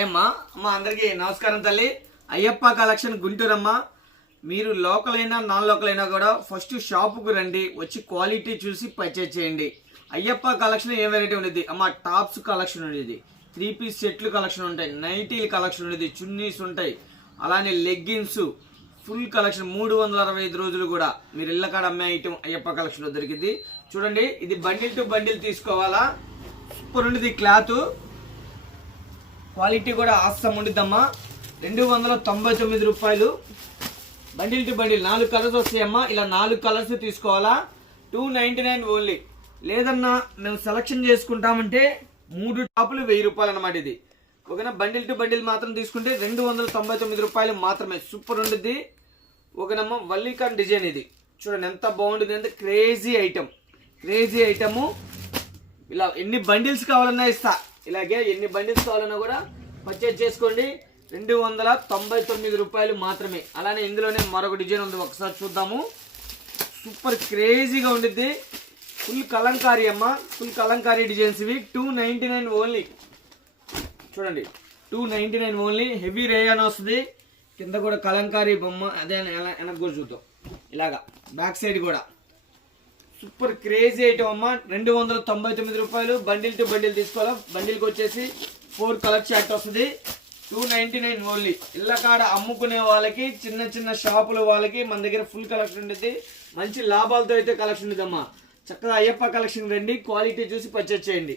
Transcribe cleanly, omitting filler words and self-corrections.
అమ్మా అమ్మ అందరికీ నమస్కారం తల్లి. అయ్యప్ప కలెక్షన్ గుంటూరమ్మ. మీరు లోకల్ అయినా నాన్ లోకల్ అయినా కూడా ఫస్ట్ షాపుకు రండి, వచ్చి క్వాలిటీ చూసి పర్చేజ్ చేయండి. అయ్యప్ప కలెక్షన్ ఏ వెరైటీ ఉండేది అమ్మ? టాప్స్ కలెక్షన్ ఉండేది, 3 పీస్ సెట్లు కలెక్షన్ ఉంటాయి, నైటీలు కలెక్షన్ ఉండేది, చున్నీస్ ఉంటాయి, అలానే లెగ్గిన్స్ ఫుల్ కలెక్షన్. 365 రోజులు కూడా మీరు ఇళ్ళ కాడ అమ్మే ఐటమ్ అయ్యప్ప కలెక్షన్ లో దొరికింది. చూడండి, ఇది బండిల్ టు బండిల్ తీసుకోవాలా, సూపర్ ఉండేది. క్లాత్ క్వాలిటీ కూడా ఆసం ఉండిద్దమ్మా. 299 రూపాయలు. బండిల్ టు బండిల్ 4 కలర్స్ వస్తాయమ్మా. ఇలా 4 కలర్స్ తీసుకోవాలా, 299 ఓన్లీ. లేదన్నా మేము సెలక్షన్ చేసుకుంటామంటే 3 టాపులు 1000 రూపాయలు అనమాట. ఇది ఓకేనా. బండిల్ టు బండిల్ మాత్రం తీసుకుంటే 299 రూపాయలు మాత్రమే. సూపర్ ఉండిద్ది. ఓకేనమ్మా. వల్లికాన్ డిజైన్ ఇది చూడండి ఎంత బాగుంటుంది, ఎంత క్రేజీ ఐటము. ఇలా ఎన్ని బండిల్స్ కావాలన్నా ఇస్తా. ఇలాగే ఎన్ని బండిల్స్ కావాలన్నా కూడా పర్చేజ్ చేసుకోండి. 299 రూపాయలు మాత్రమే. అలానే ఇందులోనే మరొక డిజైన్ ఉంది, ఒకసారి చూద్దాము. సూపర్ క్రేజీగా ఉండిద్ది. ఫుల్ కలంకారీ అమ్మ, ఫుల్ కలంకారీ డిజైన్స్ ఇవి. 299 ఓన్లీ. చూడండి, 299 ఓన్లీ. హెవీ రేయాన్ వస్తుంది. కింద కూడా కలంకారీ బొమ్మ. అదే వెనక కూడా చూద్దాం. ఇలాగా బ్యాక్ సైడ్ కూడా సూపర్ క్రేజీ ఐటమ్ అమ్మ. 299 రూపాయలు. బండిల్ టు బండిల్ తీసుకోవాలా. బండిల్కి వచ్చేసి 4 కలర్ చార్ట్ వస్తుంది. 299 ఓన్లీ. ఇళ్ళ కాడ అమ్ముకునే వాళ్ళకి, చిన్న చిన్న షాపుల వాళ్ళకి మన దగ్గర ఫుల్ కలెక్షన్ ఉండేది. మంచి లాభాలతో అయితే కలెక్షన్ ఉందమ్మా. చక్కగా అయ్యప్ప కలెక్షన్ రండి, క్వాలిటీ చూసి పర్చేజ్ చేయండి.